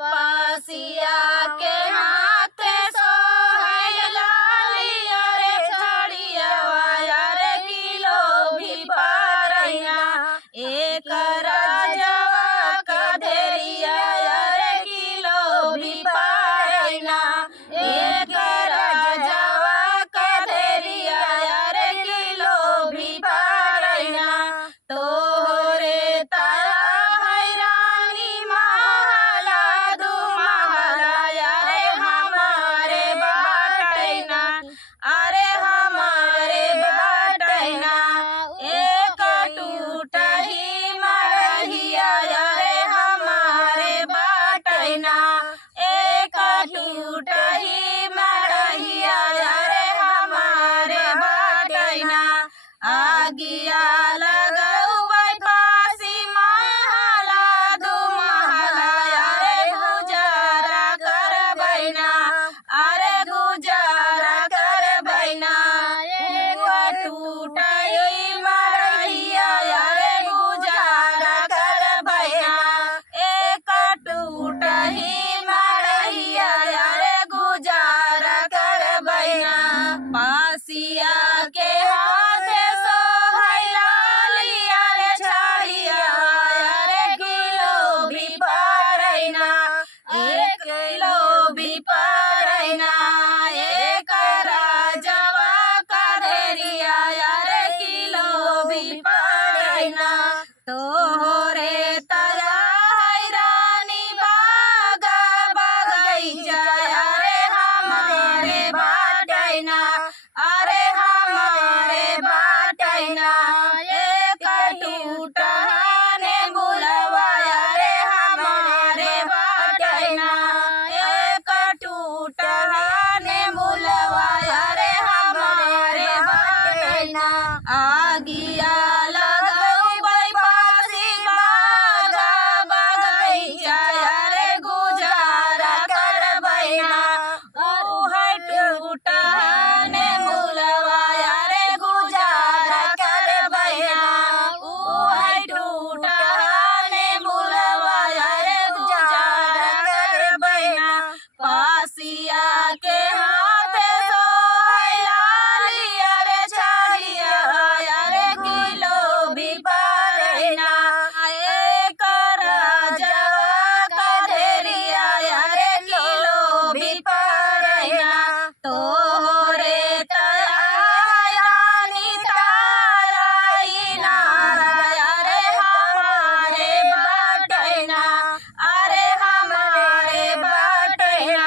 पासिया के हाथ सोहैला लिया रे छड़िया रे किलो भी पारैना एक राजवा का धेरिया रे किलो भी पारैना एक राजवा का धेरिया रे किलो भी पारैना तोरे तारा हैरानी महला दू महला रे हमारे बाटैना अरे हमारे बाटैना एक टूटही मरहिया रे हमारे बाटैना एक टूटही मरहिया रे हमारे बाटैना आगिया लगौबै पासी महला दू महला रे गुजारा करबैना अरे गुजारा करबैना एक टूटही मरहिया रे गुजारा करबैना एक टूटही मरहिया रे गुजारा करबैना पासिया के हाथ सोहैला लिया रे छड़िया रे किलो भी पारैना एक किलो भी पारैना एक राजवा का धेरिया रे किलो भी पारैना तोरे तया हैरानी बागा बगैचा रे हमारे बाटैना अरे हमारे बाटैना एक टूटने बुलवा रे हमारे बाटैना एक टूटने बुलवा रे हमारे बाटैना आगिया लगौबै पासी बागा बगैचा रे गुजारा करबैना ऊ है टूटने बुलवा रे गुजारा करबैना ऊ है टूटने बुलवा रे गुजारा करबैना पासिया के हाथ सोहैला लिया रे छड़िया रे किलो भी पारैना एक राजवा का धेरिया रे किलो भी पारैना तोरे तया हैरानी ताराई नारा रे हमारे बाटैना अरे हमारे बाटैना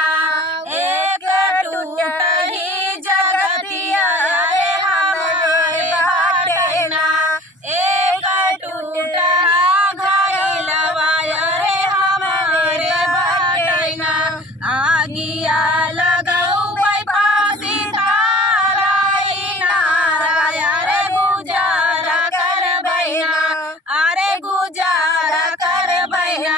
एक टूटही जगतिया रे हमारे बाटैना एक टूटही घायलवा रे हमारे बाटैना आगिया लगौबै पासी ताराई नारा रे गुजारा करबैना अरे गुजारा करबैना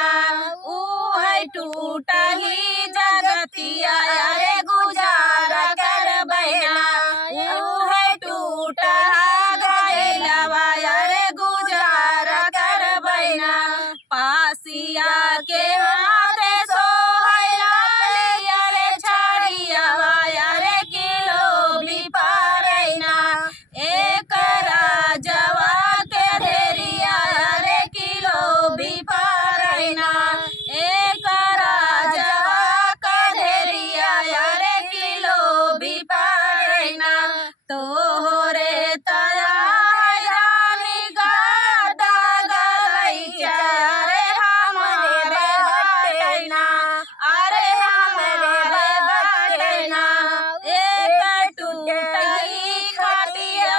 ऊ है टूटही जगतिया रे गुजारा करबैना ऊ है टूटहा घायलवा रे गुजारा करबैना पासिया के हाथ सोहैला लिया रे छड़िया रे किलो भी पारैना एक राजवा के धेरिया रे किलो भी पारैना एक राजवा का धेरिया रे किलो भी पारैना तोरे तया हैरानी गादा गलैचा रे हमारे बाटैना अरे हमारे बाटैना एक टूटही खटिया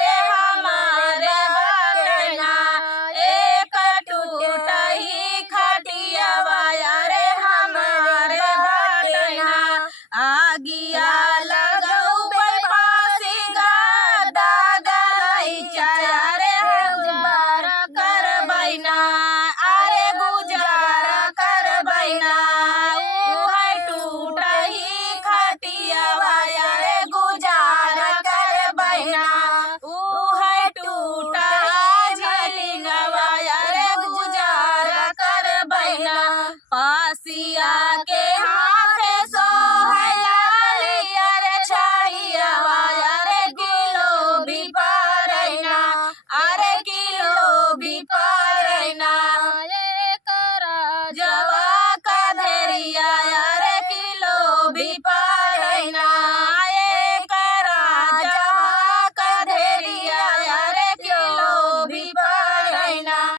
रे हमारे बाटैना एक टूटही खटिया रे हमारे बाटैना आगिया लगौबै पासी गादा गलैचा रे गुजारा करबैना अरे गुजारा करबैना ऊ है टूटही खटिया रे गुजारा करबैना ऊ है टूटा झलिंगवा रे गुजारा करबैना।